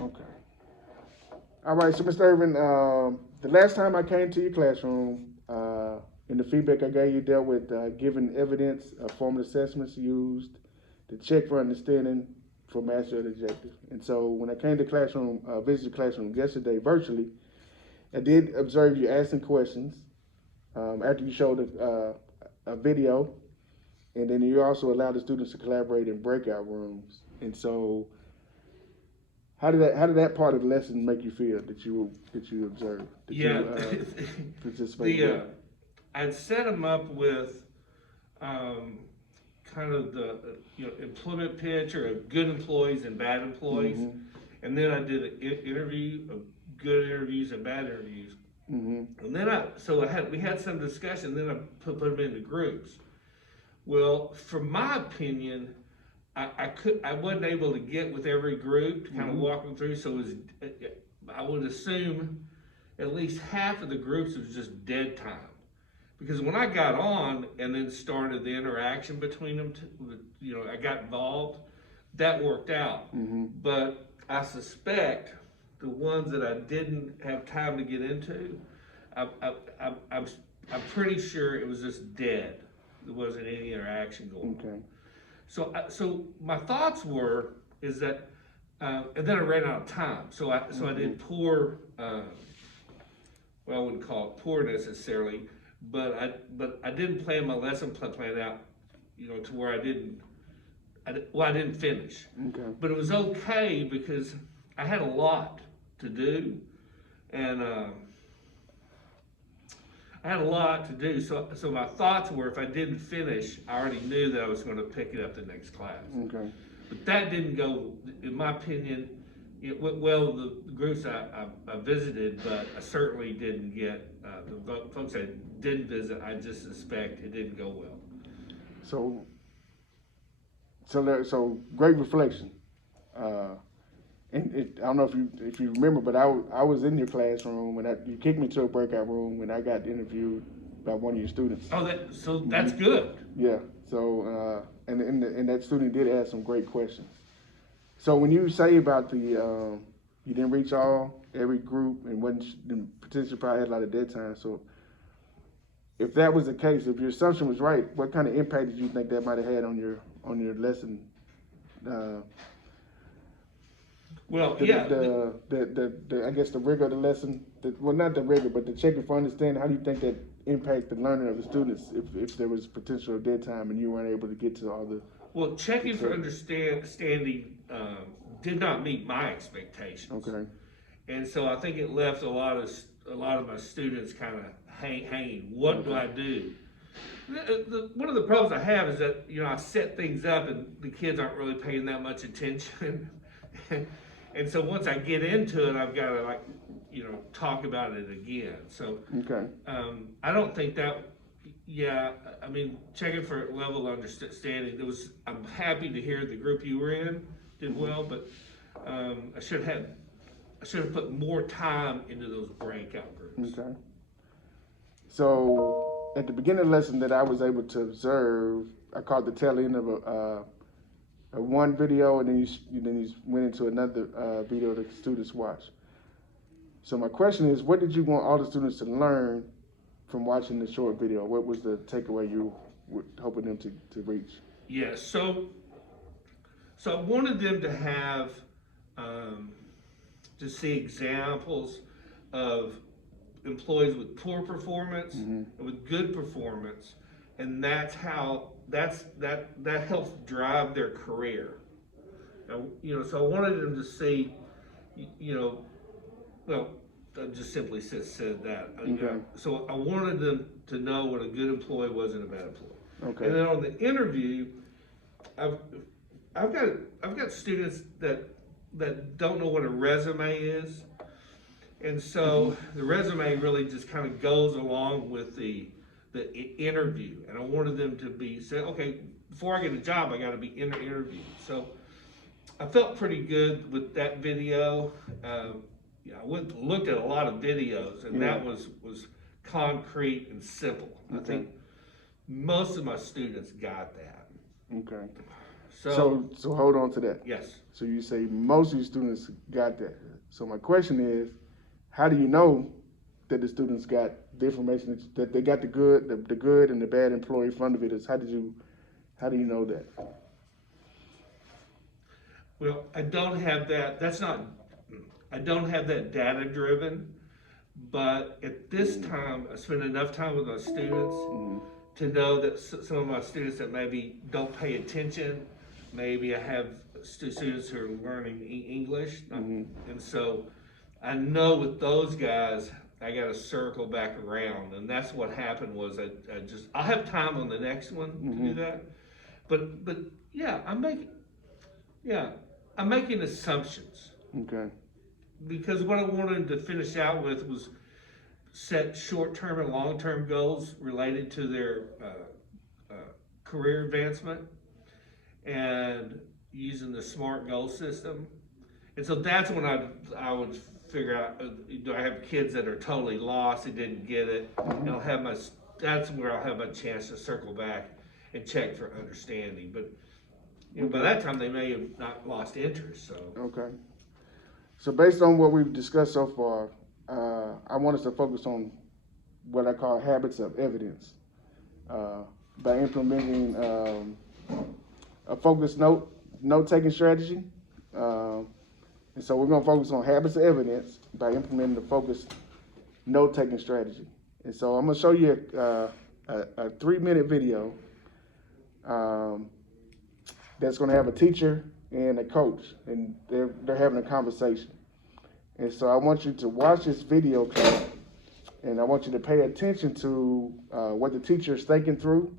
Okay. All right, so Mr. Irvin, the last time I came to your classroom, in the feedback I gave you dealt with giving evidence of formal assessments used to check for understanding for mastery of the objective. And so when I came to classroom, visit the classroom yesterday virtually, I did observe you asking questions after you showed a video, and then you also allowed the students to collaborate in breakout rooms. And so how did that part of the lesson make you feel that you observed that Yeah, you participated the in? I'd set them up with um, kind of the employment picture of good employees and bad employees, Mm-hmm. and then I did an interview of good interviews and bad interviews, Mm-hmm. and then we had some discussion. Then I put them into groups. Well, from my opinion, I wasn't able to get with every group to kind of Mm-hmm. walk them through. So it was, I would assume at least half of the groups was just dead time. Because when I got on and then started the interaction between them, I got involved, that worked out. Mm-hmm. But I suspect the ones that I didn't have time to get into, I, I, I'm pretty sure it was just dead. There wasn't any interaction going on. Okay. So my thoughts were is that, and then I ran out of time. So I Mm-hmm. did poor. Well, I wouldn't call it poor necessarily, but I didn't plan my lesson plan out, to where I didn't finish. Okay. But it was okay because I had a lot to do, and I had a lot to do. So my thoughts were if I didn't finish, I already knew that I was going to pick it up the next class. Okay. But that didn't go, in my opinion, it went well the groups I visited, but I certainly didn't get, the folks I didn't visit, I just suspect it didn't go well. So so great reflection. Uh, and I don't know if you remember, but I was in your classroom when you kicked me to a breakout room when I got interviewed by one of your students. Oh, that's Mm-hmm. good. Yeah. So and that student did ask some great questions. So when you say about the you didn't reach every group and wasn't potentially probably had a lot of dead time. So if that was the case, if your assumption was right, what kind of impact did you think that might have had on your lesson? Uh, Well, the, yeah, the I guess the rigor of the lesson. Well, not the rigor, but the checking for understanding. How do you think that impact the learning of the students if there was potential dead time and you weren't able to get to all the? well, checking for understanding did not meet my expectations. Okay. And so I think it left a lot of my students kind of hanging. What do I do? One of the problems I have is that I set things up and the kids aren't really paying that much attention, and so once I get into it, I've got to talk about it again. So Okay. I don't think that. Yeah, I mean, checking for level of understanding. I'm happy to hear the group you were in did well, but I should have put more time into those breakout groups. Okay. So at the beginning of the lesson that I was able to observe, I caught the tail end of a one video, and then you went into another video that the students watched. So my question is, what did you want all the students to learn from watching the short video? What was the takeaway you were hoping them to reach? Yeah, so I wanted them to have to see examples of employees with poor performance Mm-hmm. and with good performance, and that helps drive their career. Now, so I wanted them to see, well, I just simply said that. Okay. So I wanted them to know what a good employee was and a bad employee. Okay. And then on the interview, I've got students that don't know what a resume is, and so the resume really just kind of goes along with the interview. And I wanted them to be say, okay, before I get a job, I got to be interviewed. So I felt pretty good with that video. I went and looked at a lot of videos, and that was concrete and simple. I think most of my students got that. Okay. So hold on to that. Yes. So you say most of your students got that. So my question is, how do you know that the students got the information that they got the good and the bad employee in front of it? Is how do you know that? Well, I don't have that. I don't have that data driven. But at this time, I spend enough time with my students to know that some of my students that maybe don't pay attention, maybe I have students who are learning English, and so I know with those guys, I got to circle back around, and that's what happened. Was I'll have time on the next one to do that, but yeah, I'm making assumptions. Okay. Because what I wanted to finish out with was set short-term and long-term goals related to their career advancement and using the SMART goal system. And so that's when I would figure out, do I have kids that are totally lost and didn't get it? And that's where I'll have my chance to circle back and check for understanding. But by that time they may have not lost interest. So Okay. So based on what we've discussed so far, I want us to focus on what I call habits of evidence by implementing a focused note-taking strategy. And so we're going to focus on habits of evidence by implementing the focused note-taking strategy. And so I'm going to show you a 3-minute video that's going to have a teacher and a coach, and they're having a conversation. And so I want you to watch this video clip, and I want you to pay attention to what the teacher is thinking through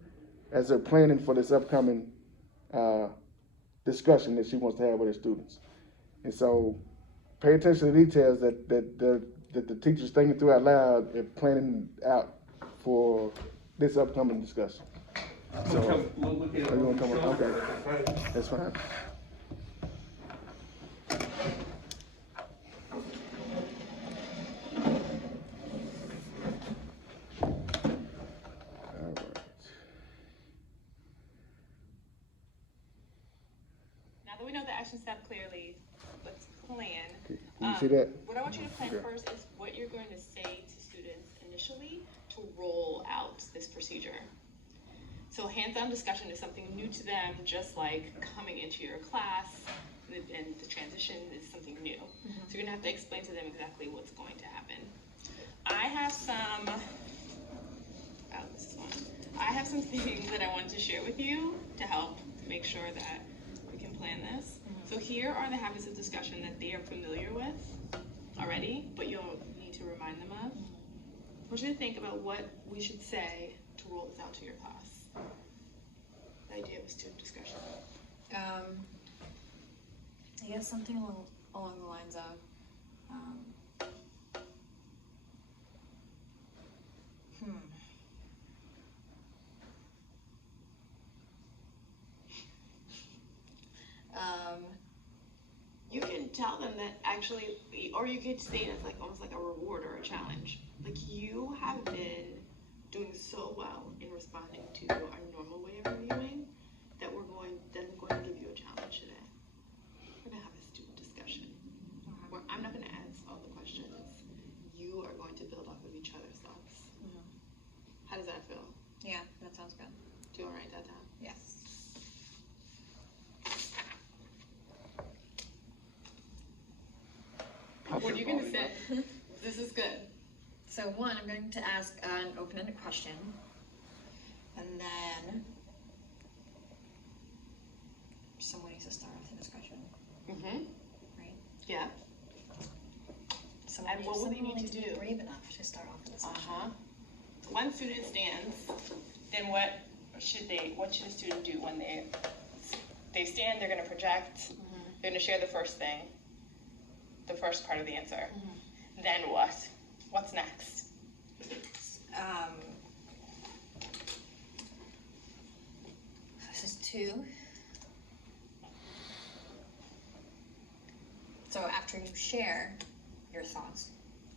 as they're planning for this upcoming discussion that she wants to have with her students. And so pay attention to the details that the teacher's thinking through out loud and planning out for this upcoming discussion. So, we'll look at it. are you gonna come on? Okay, that's fine. Now that we know the action step clearly, let's plan. Okay. Can you see that? What I want you to plan Okay. first is what you're going to say to students initially to roll out this procedure. So hands-on discussion is something new to them, just like coming into your class, and the transition is something new. So you're gonna have to explain to them exactly what's going to happen. I have some things that I wanted to share with you to help make sure that we can plan this. So here are the habits of discussion that they are familiar with already, but you'll need to remind them of. I want you to think about what we should say to roll this out to your class. The idea of a student discussion. I guess something along the lines of, You can tell them that actually, or you could say it as like almost like a reward or a challenge. Like, you have been doing so well in responding to our normal way of reviewing that we're going to give you a challenge today. We're gonna have a student discussion where I'm not gonna ask all the questions. You are going to build off of each other's thoughts. How does that feel? yeah, that sounds good. Do you want to write that down? Yes. What are you gonna say? This is good. So one, I'm going to ask an open-ended question, and then someone needs to start off the discussion, right? Yeah. Someone And what would they someone need needs to be do? brave enough to start off the discussion. One student stands, then what should a student do when they stand? They're gonna project, they're gonna share the first thing, the first part of the answer. Then what? What's next? This is 2. So after you share your thoughts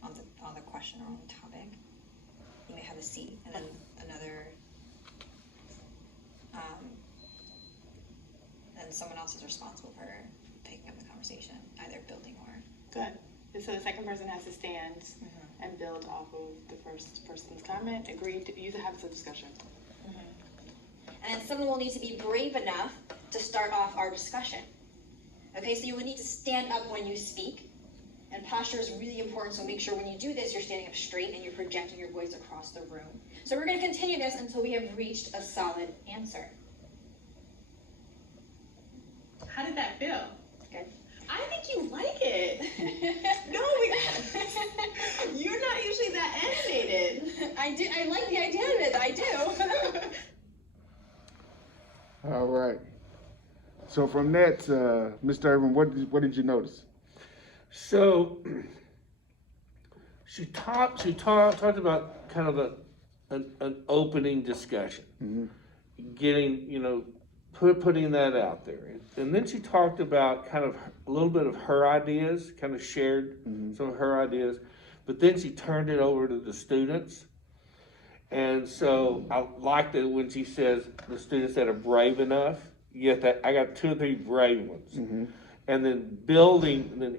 on the question or on the topic, you may have a seat, and then and someone else is responsible for picking up the conversation, either building or. Good. And so the second person has to stand and build off of the first person's comment. Agreed. You have a discussion. And then someone will need to be brave enough to start off our discussion. Okay, so you will need to stand up when you speak. And posture is really important, so make sure when you do this, you're standing up straight and you're projecting your voice across the room. So we're going to continue this until we have reached a solid answer. How did that feel? Good. I think you like it. No, you're not usually that animated. I like the idea of it. I do. All right. So from that, Mr. Irving, what did you notice? So she talked about kind of an opening discussion, getting, putting that out there. And then she talked about kind of a little bit of her ideas, kind of shared some of her ideas, but then she turned it over to the students. And so I liked it when she says the students that are brave enough. I got 2 or 3 brave ones. And then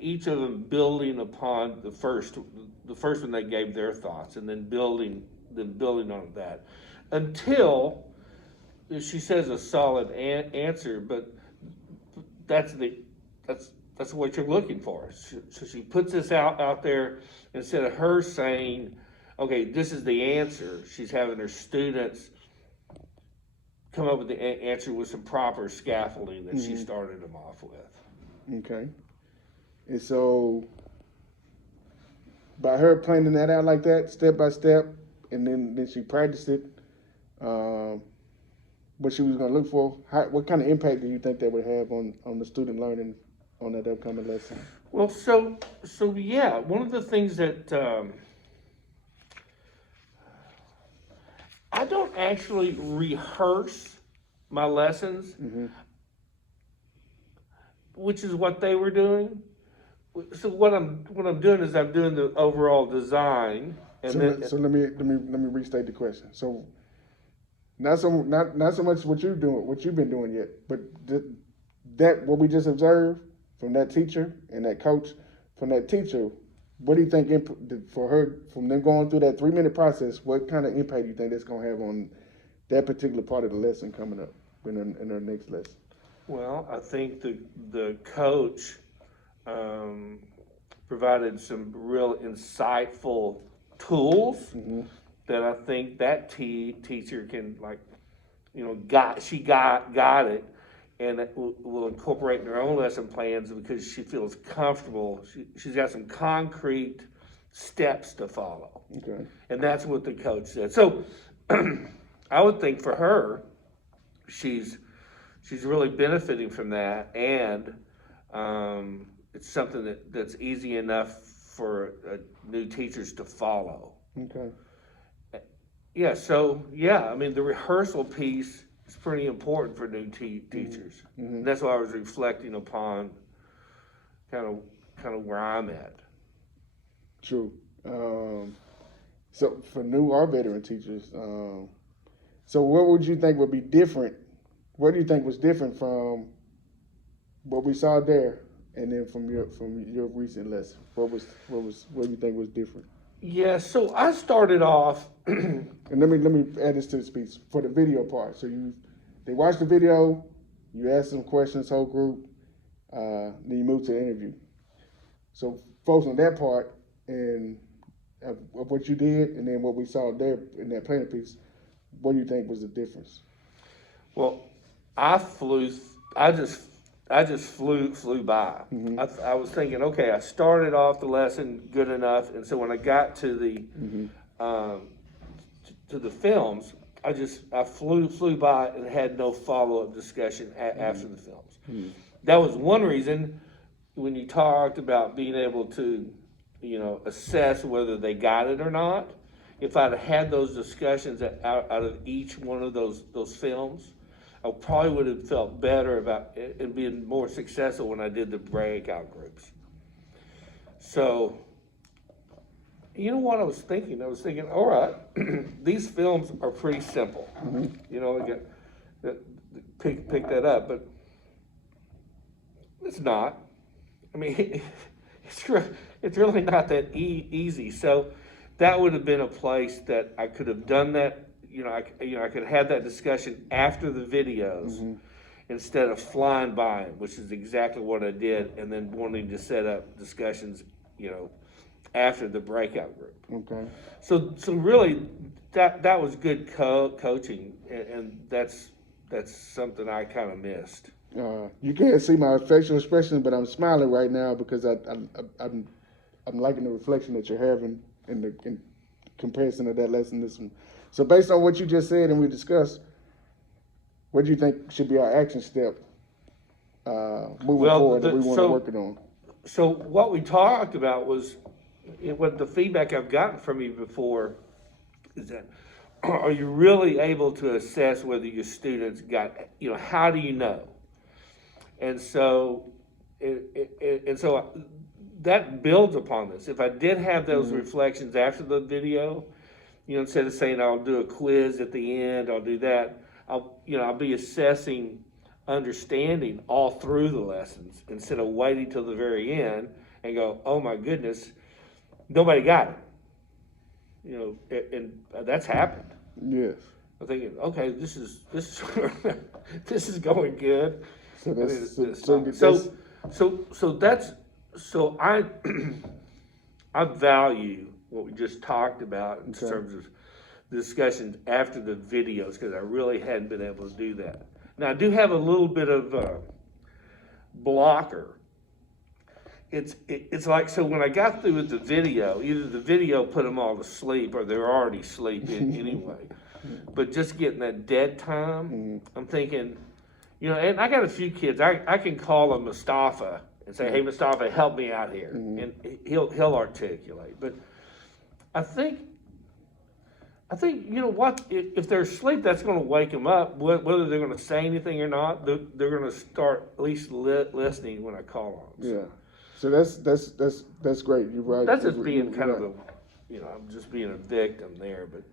each of them building upon the first one they gave their thoughts, and then building on that until she says a solid answer. But that's what you're looking for. So she puts this out there instead of her saying, okay, this is the answer. She's having her students come up with the answer with some proper scaffolding that she started them off with. Okay. And so by her planning that out like that, step by step, and then she practiced it, what she was going to look for, what kind of impact do you think that would have on the student learning on that upcoming lesson? Well, so yeah, one of the things that I don't actually rehearse my lessons, which is what they were doing. So what I'm doing is I'm doing the overall design, and so let me restate the question. So not so much what you've been doing yet, but that what we just observed from that teacher and that coach, from that teacher, what do you think for her, from them going through that 3-minute process, what kind of impact do you think that's going to have on that particular part of the lesson coming up in her next lesson? Well, I think the coach provided some real insightful tools that I think that teacher can she got it, and it will incorporate in her own lesson plans because she feels comfortable. She's got some concrete steps to follow. Okay. And that's what the coach said. So I would think for her, she's really benefiting from that, and it's something that's easy enough for new teachers to follow. Okay. Yeah, so I mean the rehearsal piece is pretty important for new teachers. And that's why I was reflecting upon kind of where I'm at. True. So for new or veteran teachers, so what would you think would be different? What do you think was different from what we saw there, and then from your recent lesson? What do you think was different? Yeah, so I started off. And let me add this to the speech for the video part. So they watched the video, you asked some questions, whole group, then you move to the interview. So focus on that part and of what you did, and then what we saw there in that planning piece. What do you think was the difference? Well, I just flew by. I was thinking, okay, I started off the lesson good enough, and so when I got to the films, I flew by and had no follow-up discussion after the films. That was one reason when you talked about being able to, assess whether they got it or not. If I'd had those discussions out of each one of those films, I probably would have felt better about it and been more successful when I did the breakout groups. So, you know what I was thinking? I was thinking, all right, these films are pretty simple. Pick that up. But It's not. I mean, it's really not that easy. So that would have been a place that I could have done that. I could have that discussion after the videos instead of flying by them, which is exactly what I did, and then wanting to set up discussions, after the breakout group. Okay. So really, that was good coaching, and that's something I kind of missed. You can't see my facial expression, but I'm smiling right now because I'm liking the reflection that you're having in comparison to that lesson. This one. So based on what you just said and we discussed, what do you think should be our action step moving forward that we want to work it on? So what we talked about was what the feedback I've gotten from you before is that are you really able to assess whether your students got, how do you know? And so, that builds upon this. If I did have those reflections after the video, instead of saying I'll do a quiz at the end, I'll do that. I'll be assessing understanding all through the lessons instead of waiting till the very end and go, oh my goodness, nobody got it. And that's happened. Yes. I'm thinking, okay, this is this is going good. So I value what we just talked about in terms of the discussions after the videos, because I really hadn't been able to do that. Now I do have a little bit of blocker. It's like, so when I got through with the video, either the video put them all to sleep or they're already sleeping anyway. But just getting that dead time, I'm thinking, and I got a few kids. I can call them Mustafa and say, "Hey, Mustafa, help me out here," and he'll articulate. But I think what, if they're asleep, that's going to wake them up. Whether they're going to say anything or not, they're going to start at least listening when I call on them. Yeah. So that's great. You're right. That's just being kind of I'm just being a victim there. But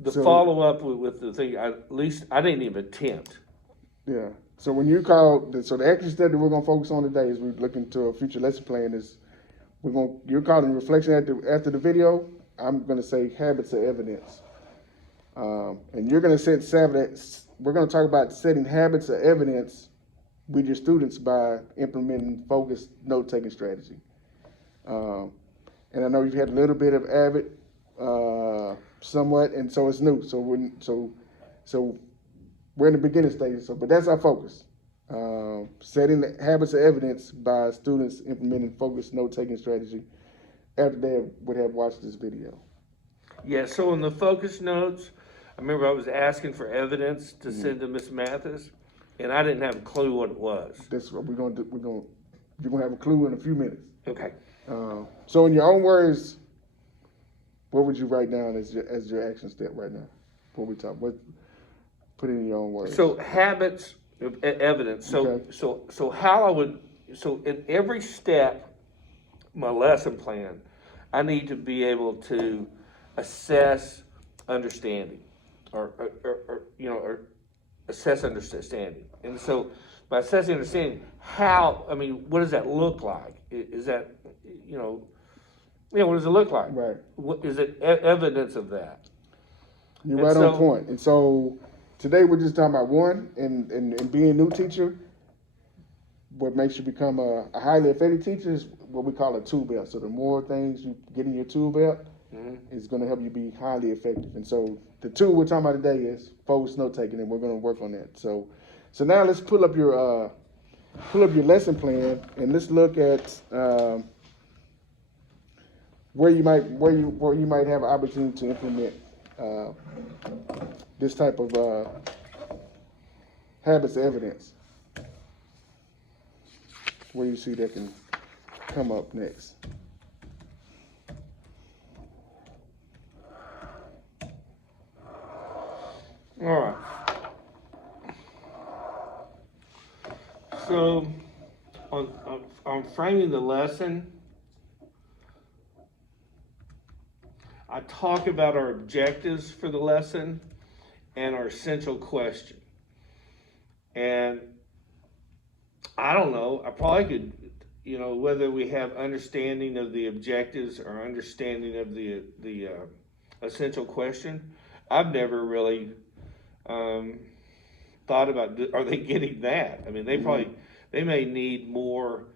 the follow up with the thing, at least I didn't even attempt. Yeah. So when you call, so the action step that we're gonna focus on today is we're looking to a future lesson plan. Is you're calling reflection after the video. I'm gonna say habits of evidence, and you're gonna set we're gonna talk about setting habits of evidence with your students by implementing focused note-taking strategy. And I know you've had a little bit of Avid, somewhat, and so it's new. So we're in the beginning stages. But that's our focus: setting the habits of evidence by students implementing focused note-taking strategy after they would have watched this video. Yeah. So in the focus notes, I remember I was asking for evidence to send to Miss Mathis. And I didn't have a clue what it was. That's what we're gonna do. You're gonna have a clue in a few minutes. Okay. So in your own words, what would you write down as your action step right now? Put it in your own words. So habits of evidence. So how I would, so in every step, my lesson plan, I need to be able to assess understanding, or assess understanding. And so by assessing understanding, what does that look like? Is that, what does it look like? Right. What is it evidence of that? You're right on point. And so today we're just talking about one, and being a new teacher, what makes you become a highly effective teacher is what we call a tool belt. So the more things you get in your tool belt, is going to help you be highly effective. And so the tool we're talking about today is focused note taking, and we're going to work on that. So now let's pull up your lesson plan, and let's look at where you might have an opportunity to implement this type of habits of evidence. Where you see that can come up next. All right. So, on framing the lesson, I talk about our objectives for the lesson and our essential question. And I don't know. I probably could, whether we have understanding of the objectives or understanding of the essential question. I've never really thought about, are they getting that? I mean, they may need more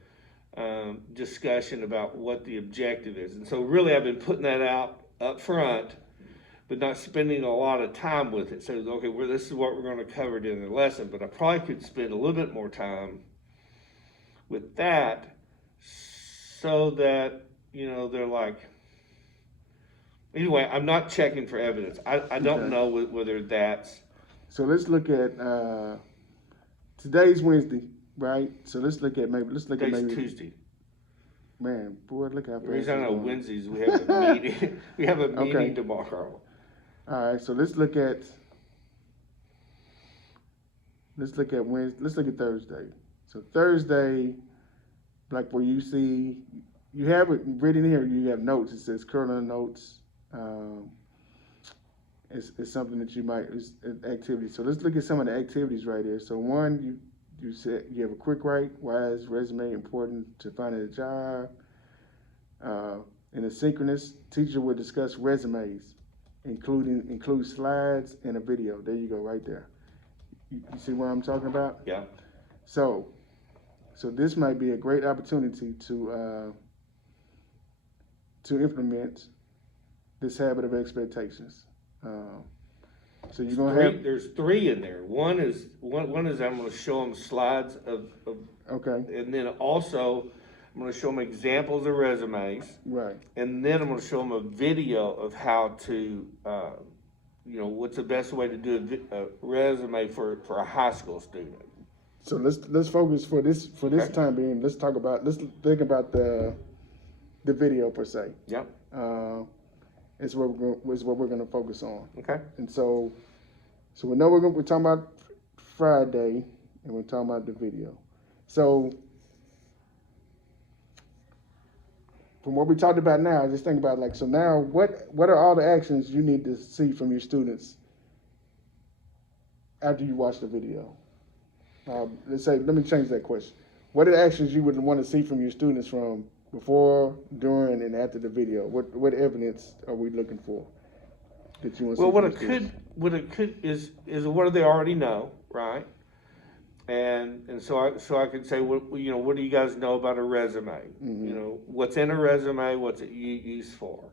discussion about what the objective is. And so really I've been putting that out up front, but not spending a lot of time with it. So, okay, well, this is what we're going to cover in the lesson, but I probably could spend a little bit more time with that so that, they're like, anyway, I'm not checking for evidence. I don't know whether that's. So let's look at, today's Wednesday, right? So let's look at maybe Tuesday. Man, boy, look how The fast reason I it's know going. Wednesdays we have a meeting. We have a meeting Okay. tomorrow. All right, so let's look at Wednesday. Let's look at Thursday. So Thursday, like where you see, you have it written here. You have notes. It says current notes. It's something that you might is activity. So let's look at some of the activities right here. So one, you said you have a quick write. Why is resume important to finding a job? In a synchronous, teacher will discuss resumes, include slides and a video. There you go, right there. You see what I'm talking about? Yeah. So this might be a great opportunity to implement this habit of expectations. So you're gonna have There's three in there. One is I'm going to show them slides of, okay, and then also I'm going to show them examples of resumes, right. and then I'm going to show them a video of how to, what's the best way to do a resume for a high school student. So let's focus for this Okay. time being. Let's think about the video per se. Yep. Is what we're going to focus on. Okay. And so we know we're talking about Friday, and we're talking about the video. So from what we talked about now, just think about so now what are all the actions you need to see from your students after you watch the video? Let me change that question. What are the actions you would want to see from your students from before, during, and after the video? What evidence are we looking for that you want to see? Well, what it could is what do they already know, right? And so I could say, what do you guys know about a resume? Mm-hmm. What's in a resume? What's it used for?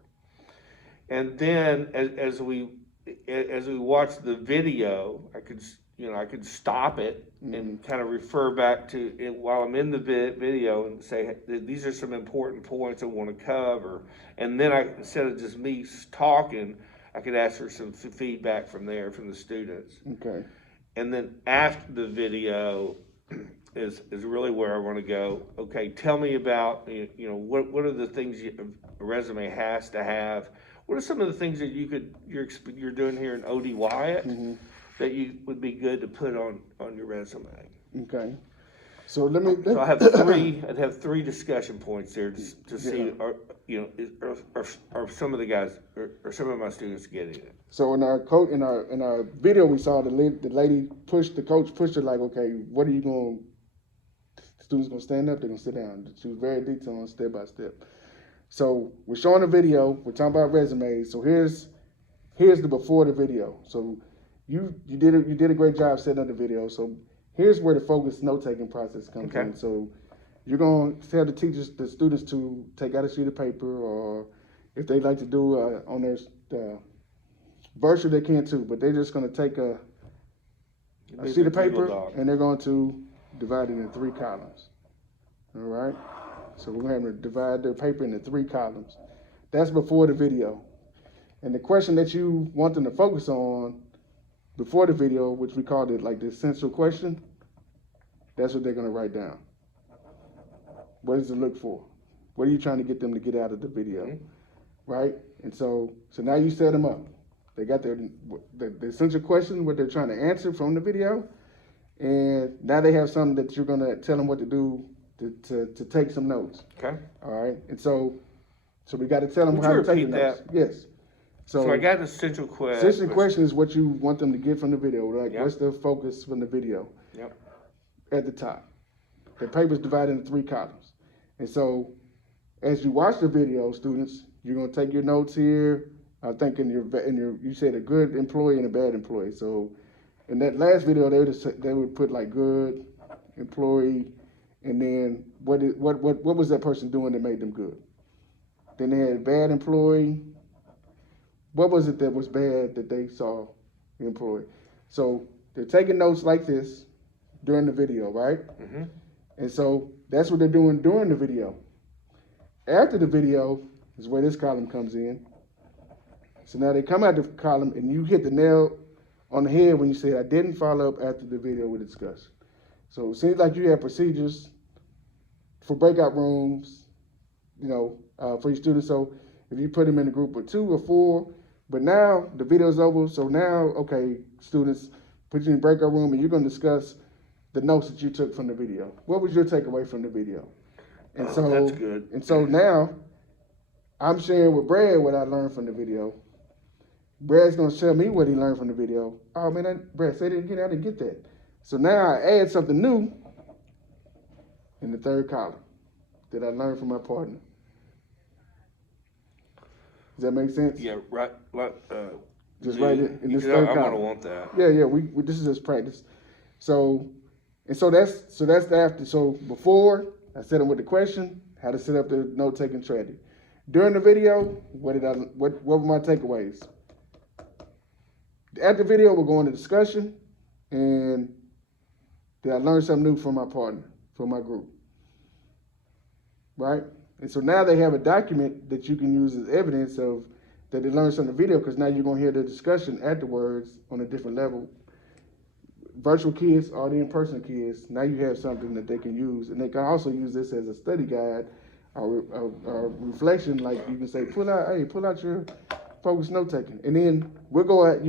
And then as we watch the video, I could stop it and kind of refer back to it while I'm in the video and say, hey, these are some important points I want to cover. And then instead of just me talking, I could ask for some feedback from the students. Okay. And then after the video is really where I want to go. Okay, tell me about, what are the things a resume has to have? What are some of the things that you're doing here in OD Wyatt that you would be good to put on your resume? Okay. So So I'd have three discussion points there to see, are some of the guys, or some of my students getting it? So in our video we saw the lady the coach pushed her like, okay, what are you going? The students gonna stand up, they're gonna sit down. She was very detailed on step by step. So we're showing a video. We're talking about resumes. So here's the before the video. So you did a great job setting up the video. So here's where the focused note-taking process comes in. So you're going to tell the students to take out a sheet of paper, or if they like to do on their virtual, they can too. But they're just going to take a sheet of paper, and they're going to divide it into 3 columns. All right? So we're going to divide their paper into 3 columns. That's before the video. And the question that you want them to focus on before the video, which we called it like the essential question, that's what they're going to write down. What does it look for? What are you trying to get them to get out of the video? Right? And so now you set them up. They got the essential question, what they're trying to answer from the video, and now they have something that you're going to tell them what to do to take some notes. Okay. All right? And so we got to tell them Would how you to take the repeat notes. Yes. So I got an essential question. Essential question is what you want them to get from the video. Like, Yep. what's the focus from the video? Yep. At the top. The paper's divided into 3 columns. And so as you watch the video, students, you're gonna take your notes here. I think you said a good employee and a bad employee. So in that last video, they would put like good employee, and then what was that person doing that made them good? Then they had bad employee. What was it that was bad that they saw the employee? So they're taking notes like this during the video, right? Mm-hmm. And so that's what they're doing during the video. After the video is where this column comes in. So now they come out the column and you hit the nail on the head when you say, I didn't follow up after the video we discussed. So it seems like you have procedures for breakout rooms, for your students. So if you put them in a group of 2 or 4, but now the video's over. So now, okay, students, put you in a breakout room and you're going to discuss the notes that you took from the video. What was your takeaway from the video? And That's good. And so now I'm sharing with Brad what I learned from the video. Brad's gonna tell me what he learned from the video. Oh man, Brad said it again. I didn't get that. So now I add something new in the 3rd column that I learned from my partner. Does that make sense? Yeah, right. Just write it in this 3rd column. I'm gonna want that. Yeah. We this is just practice. So that's after. So before I set them with the question, how to set up the note-taking strategy. During the video, what were my takeaways? At the video, we're going to discussion, and did I learn something new from my partner, from my group, right? And so now they have a document that you can use as evidence of that they learned something in the video, because now you're going to hear the discussion afterwards on a different level. Virtual kids or the in-person kids, now you have something that they can use, and they can also use this as a study guide or reflection. Like you can say, pull out your focused note taking, and then we'll go at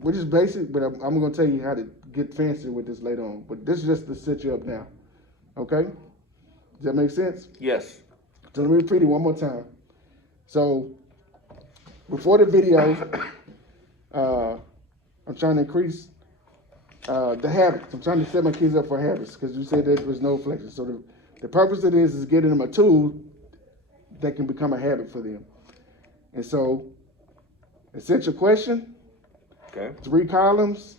we're just basic, but I'm going to tell you how to get fancy with this later on. But this is just to set you up now. Okay? Does that make sense? Yes. So let me repeat it one more time. So before the video, I'm trying to increase the habits. I'm trying to set my kids up for habits because you said there was no flexion. So the purpose of this is getting them a tool that can become a habit for them. And so, essential question, Okay. 3 columns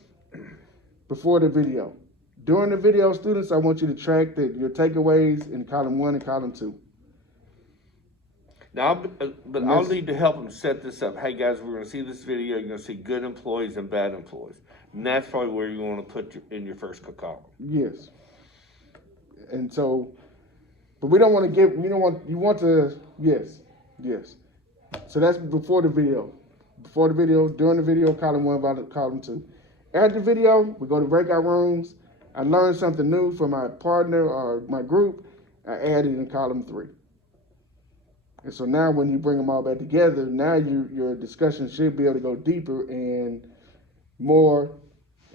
before the video. During the video, students, I want you to track your takeaways in column 1 and column 2. Now, I'll need to help them set this up. Hey guys, we're going to see this video. You're going to see good employees and bad employees, and that's probably where you want to put in your first column. Yes. And so, but we don't want to give. You want to. Yes. So that's before the video. Before the video, during the video, column 1, about column 2. After the video, we go to breakout rooms. I learned something new from my partner or my group. I added in column 3. And so now when you bring them all back together, now your discussion should be able to go deeper and more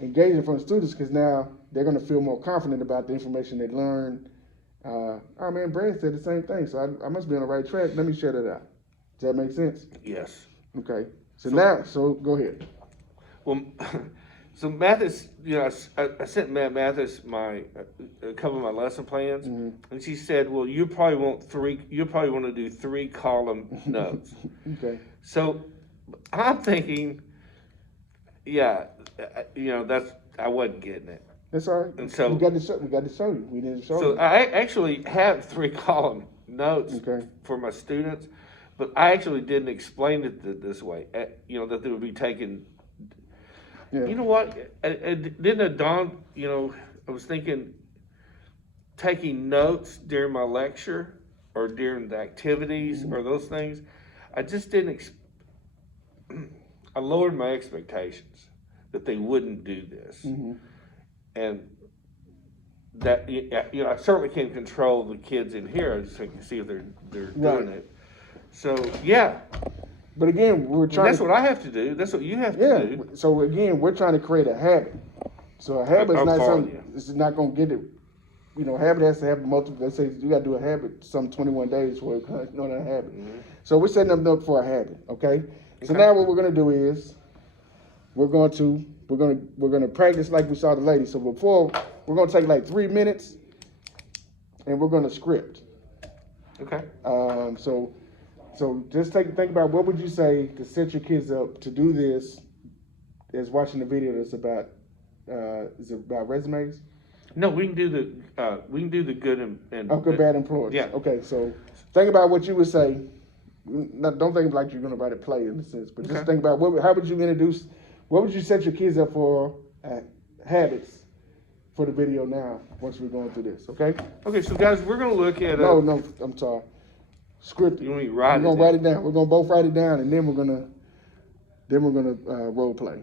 engaging from the students, because now they're going to feel more confident about the information they learned. Oh man, Brad said the same thing, so I must be on the right track. Let me share that out. Does that make sense? Yes. Okay. So go ahead. Well, so Mathis, I sent Mathis a couple of my lesson plans, and she said, "Well, you probably want to do 3 column notes." Okay. So I'm thinking, I wasn't getting it. That's all right. And so we got to show you. We didn't show you. So I actually have 3 column notes for my students, but I actually didn't explain it this way. That they would be taken. Yeah. You know what? It didn't dawn. I was thinking taking notes during my lecture or during the activities or those things. I just didn't. I lowered my expectations that they wouldn't do this. And that I certainly can't control the kids in here, so you can see if they're doing it. So But again, that's what I have to do. That's what you have to do. So again, we're trying to create a habit. So a habit is not something. It's not going to get it. Habit has to have multiple. Let's say you got to do a habit some 21 days for it. Not a habit. So we're setting them up for a habit. Okay. So now what we're going to do is we're going to practice like we saw the lady. So before we're going to take like 3 minutes and we're going to script. Okay. So just think about what would you say to set your kids up to do this as watching the video that's about is it about resumes? No, we can do the good and Oh, good, bad employees. Yeah. Okay, so think about what you would say. Don't think like you're going to write a play in a sense, but just Okay. think about how would you introduce, what would you set your kids up for habits for the video now once we're going through this, okay? Okay, so guys, we're gonna look at No, I'm sorry. Script it. You want me to We're write it gonna down? write it down. We're gonna both write it down, and then we're gonna role play.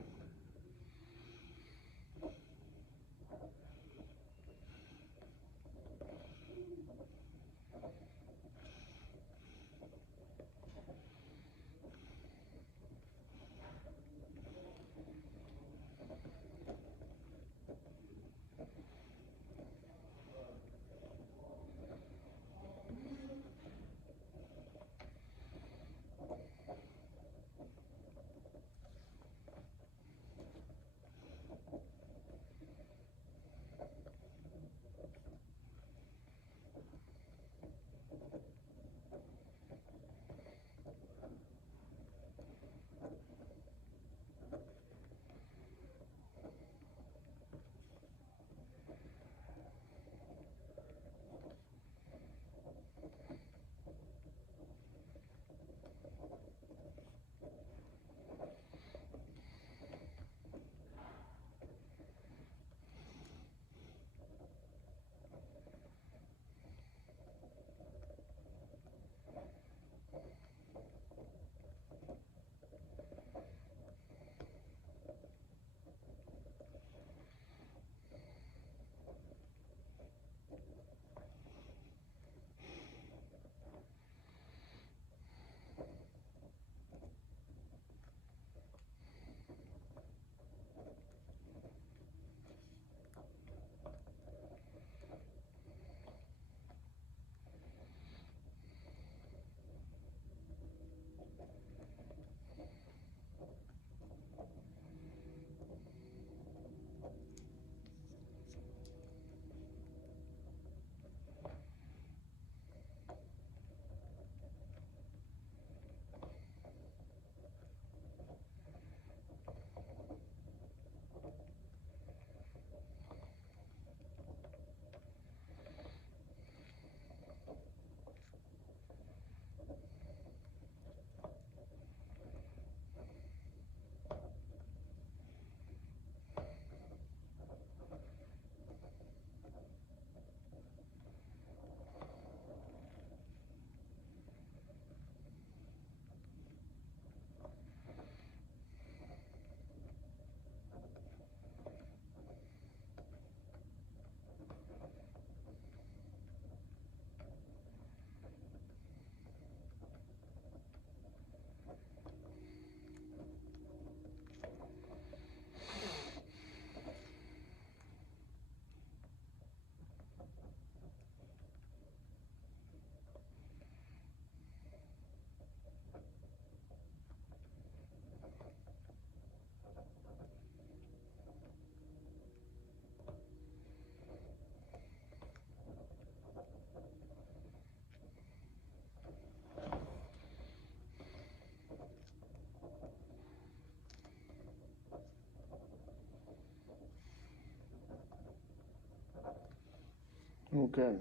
Okay.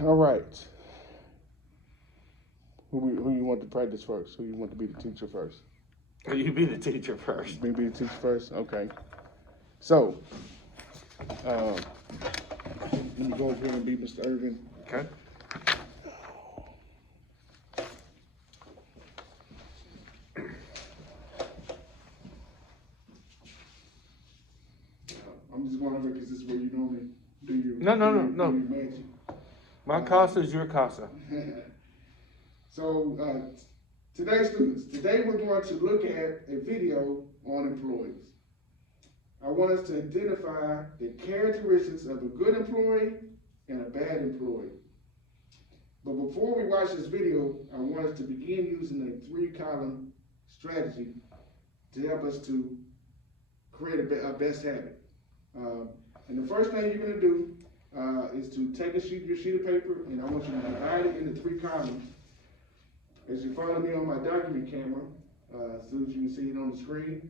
All right. Who you want to practice first? Who you want to be the teacher first? You be the teacher first. Me be the teacher first? Okay. So, let me go over here and be Mr. Irving. Okay. I'm just going over because this is where you normally do your No. do your magic. My casa is your casa. So, today, students, today we're going to look at a video on employees. I want us to identify the characteristics of a good employee and a bad employee. But before we watch this video, I want us to begin using a 3-column strategy to help us to create a best habit. And the first thing you're going to do is to take your sheet of paper, and I want you to divide it into 3 columns. As you follow me on my document camera, as soon as you can see it on the screen.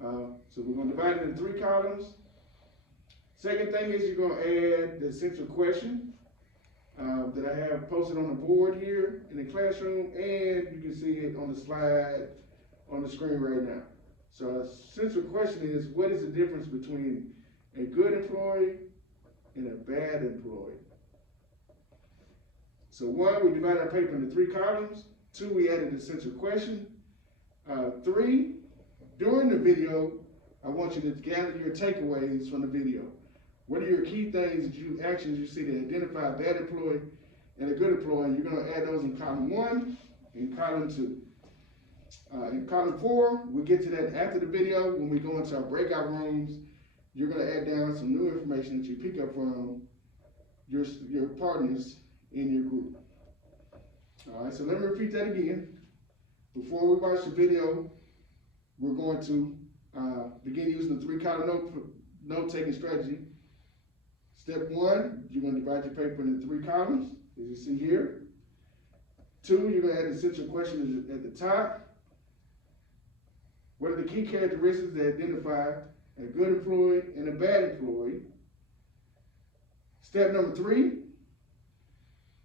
So we're gonna divide it into 3 columns. Second thing is you're gonna add the essential question that I have posted on the board here in the classroom, and you can see it on the slide on the screen right now. So a central question is, what is the difference between a good employee and a bad employee? So 1, we divide our paper into 3 columns. 2, we added the essential question. 3, during the video, I want you to gather your takeaways from the video. What are your key things actions you see that identify a bad employee and a good employee? You're gonna add those in column 1 and column 2. In column 4, we'll get to that after the video. When we go into our breakout rooms, you're gonna add down some new information that you pick up from your partners in your group. All right, so let me repeat that again. Before we watch the video, we're going to begin using the 3-column note-taking strategy. Step 1, you're going to divide your paper into 3 columns, as you see here. 2, you're going to add the essential question at the top. What are the key characteristics that identify a good employee and a bad employee? Step number 3,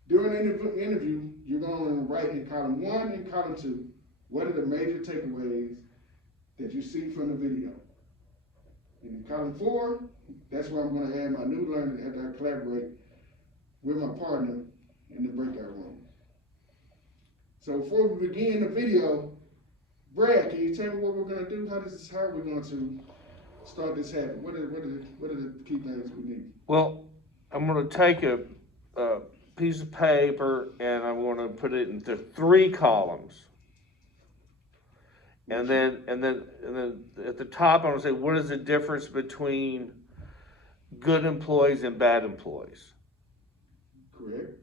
during the interview, you're going to write in column 1 and column 2, what are the major takeaways that you see from the video? And in column 4, that's where I'm going to add my new learning after I collaborate with my partner in the breakout room. So before we begin the video, Brad, can you tell me what we're going to do? How are we going to start this habit? What are the key things we need? Well, I'm going to take a piece of paper and I'm going to put it into 3 columns. And then at the top, I'm gonna say, what is the difference between good employees and bad employees? Correct.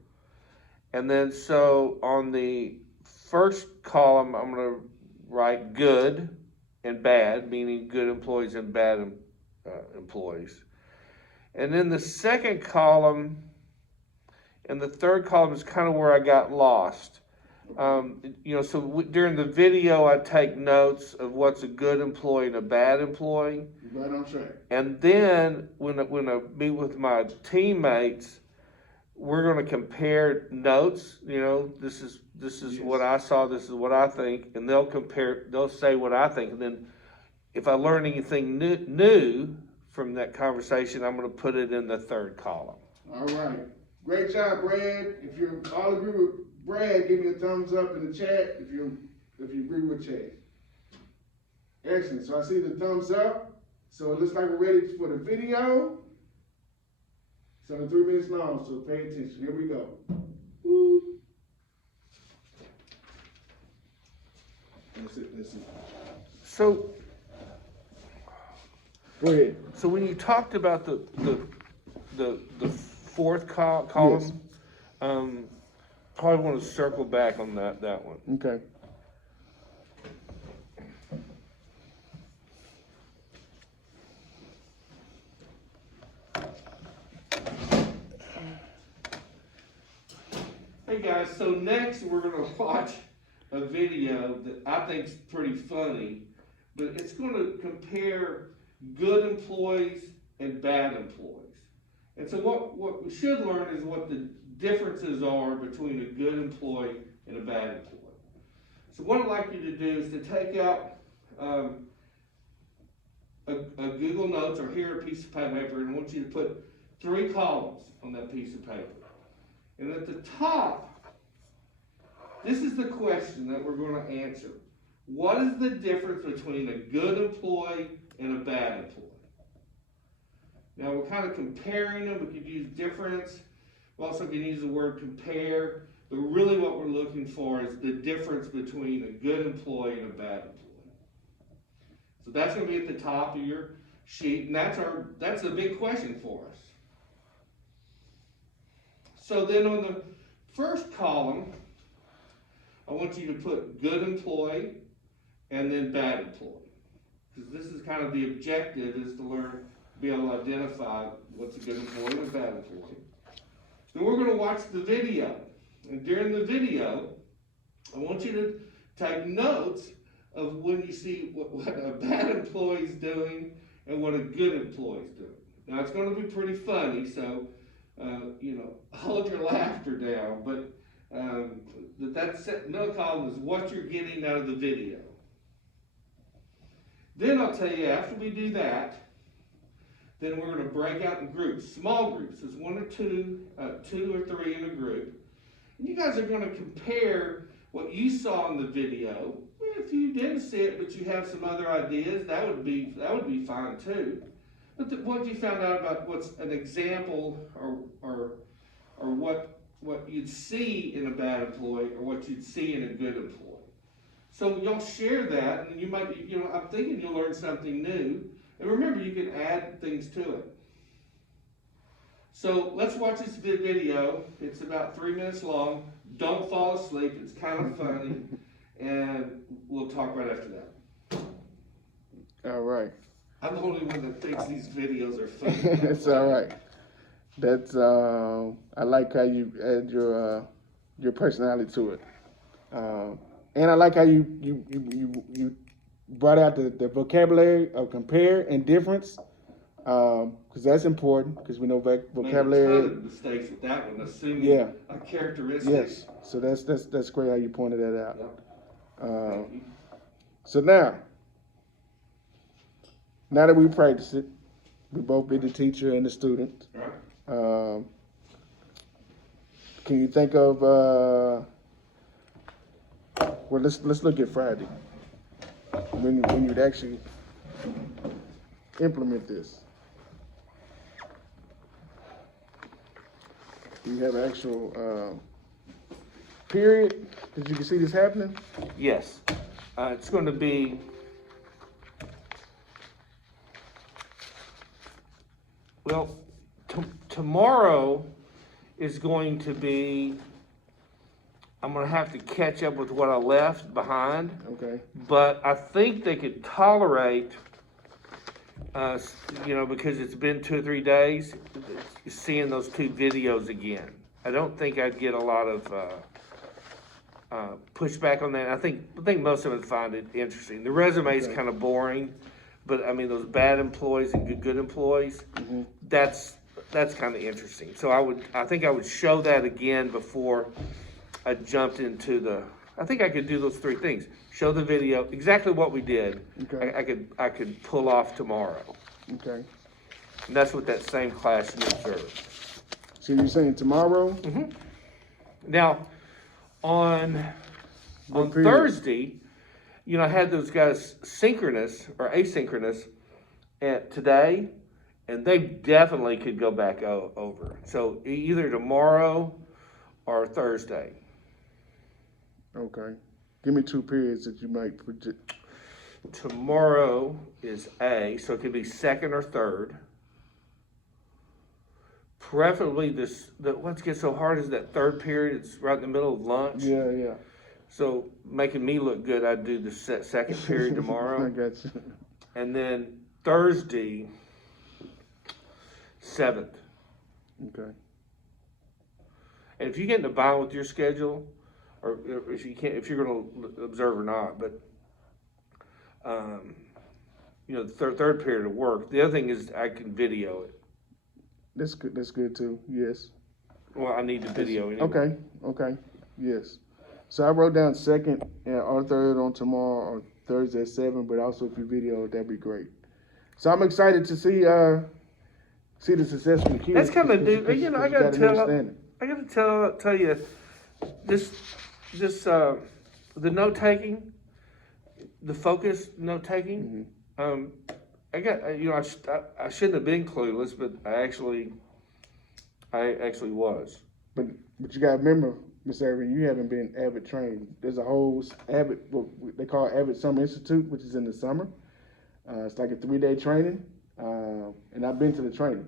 And then so on the first column, I'm gonna write good and bad, meaning good employees and bad employees. And then the second column and the third column is kind of where I got lost. During the video, I take notes of what's a good employee and a bad employee. You're right on track. And then when I meet with my teammates, we're going to compare notes. This is yes. What I saw. This is what I think, and they'll say what I think, and then if I learn anything new from that conversation, I'm going to put it in the third column. All right, great job, Brad. If you all agree with Brad, give me a thumbs up in the chat if you agree with Chad. Excellent. So I see the thumbs up. So it looks like we're ready for the video. It's only 3 minutes long, so pay attention. Here we go. Woo. That's it. So go ahead. So when you talked about the fourth column, yes. Probably want to circle back on that one. Okay. Hey guys, so next we're going to watch a video that I think is pretty funny, but it's going to compare good employees and bad employees. And so what we should learn is what the differences are between a good employee and a bad employee. So what I'd like you to do is to take out a Google Notes or here a piece of paper, and I want you to put 3 columns on that piece of paper. And at the top, this is the question that we're going to answer. What is the difference between a good employee and a bad employee? Now we're kind of comparing them. We could use difference. We also can use the word compare. But really what we're looking for is the difference between a good employee and a bad employee. So that's going to be at the top of your sheet, and that's a big question for us. So then on the first column, I want you to put good employee and then bad employee. Because this is kind of the objective, is to learn be able to identify what's a good employee and a bad employee. Then we're gonna watch the video. And during the video, I want you to take notes of when you see what a bad employee's doing and what a good employee's doing. Now, it's gonna be pretty funny, so, hold your laughter down, but that middle column is what you're getting out of the video. Then I'll tell you, after we do that, then we're going to break out in groups, small groups. There's 1 or 2, 2 or 3 in a group. And you guys are going to compare what you saw in the video. Well, if you didn't see it, but you have some other ideas, that would be fine too. But what you found out about what's an example or what you'd see in a bad employee or what you'd see in a good employee. So y'all share that, and you might, I'm thinking you'll learn something new. And remember, you can add things to it. So let's watch this video. It's about 3 minutes long. Don't fall asleep. It's kind of funny. And we'll talk right after that. All right. I'm the only one that thinks these videos are funny. It's all right. That's I like how you add your personality to it, and I like how you brought out the vocabulary of compare and difference, because that's important, because we know vocabulary. Made a ton of mistakes with that one, assuming a characteristic. Yes, so that's great how you pointed that out. Yep. Thank you. So now that we practice it, we both be the teacher and the student. Right. Can you think of? Well, let's look at Friday. When you'd actually implement this. Do you have an actual period that you can see this happening? Yes. It's going to be. Well, tomorrow is going to be, I'm going to have to catch up with what I left behind. Okay. But I think they could tolerate, because it's been 2 or 3 days, seeing those 2 videos again. I don't think I'd get a lot of pushback on that. I think most of them find it interesting. The resume is kind of boring. But I mean, those bad employees and good employees, that's kind of interesting. So I think I would show that again before I jumped into I think I could do those 3 things. Show the video, exactly what we did. Okay. I could pull off tomorrow. Okay. And that's what that same class you observed. So you're saying tomorrow? Mm-hmm. Now, on What period? Thursday, I had those guys synchronous or asynchronous today, and they definitely could go back over. So either tomorrow or Thursday. Okay. Give me 2 periods that you might predict. Tomorrow is A, so it could be 2nd or 3rd. Preferably what's gets so hard is that 3rd period. It's right in the middle of lunch. Yeah. So making me look good, I'd do the 2nd period tomorrow. I got you. And then Thursday, 7th. Okay. And if you get in a bind with your schedule, or if you're going to observe or not, but the third period of work. The other thing is I can video it. That's good. That's good too. Yes. Well, I need the video anyway. Okay. Yes. So I wrote down 2nd or 3rd on tomorrow, or Thursday at 7. But also if you video, that'd be great. So I'm excited to see the success from the kids. That's kind of new. I got to tell you this the note taking, the focus note taking. I shouldn't have been clueless, but I actually was. But you gotta remember, Miss Irving, you haven't been Avid trained. There's a whole Avid, what they call Avid Summer Institute, which is in the summer. It's like a 3-day training, and I've been to the training.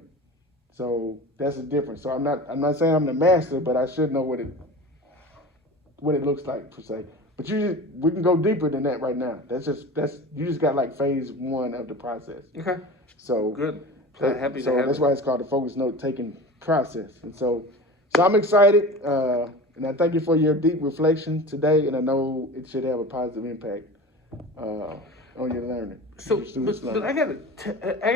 So that's the difference. So I'm not saying I'm the master, but I should know what it looks like per se. But we can go deeper than that right now. You just got like phase 1 of the process. Okay. So Good. Happy to So have that's it. why it's called the focus note taking process. And so I'm excited, and I thank you for your deep reflection today. And I know it should have a positive impact on your learning. So, your students' but learning. I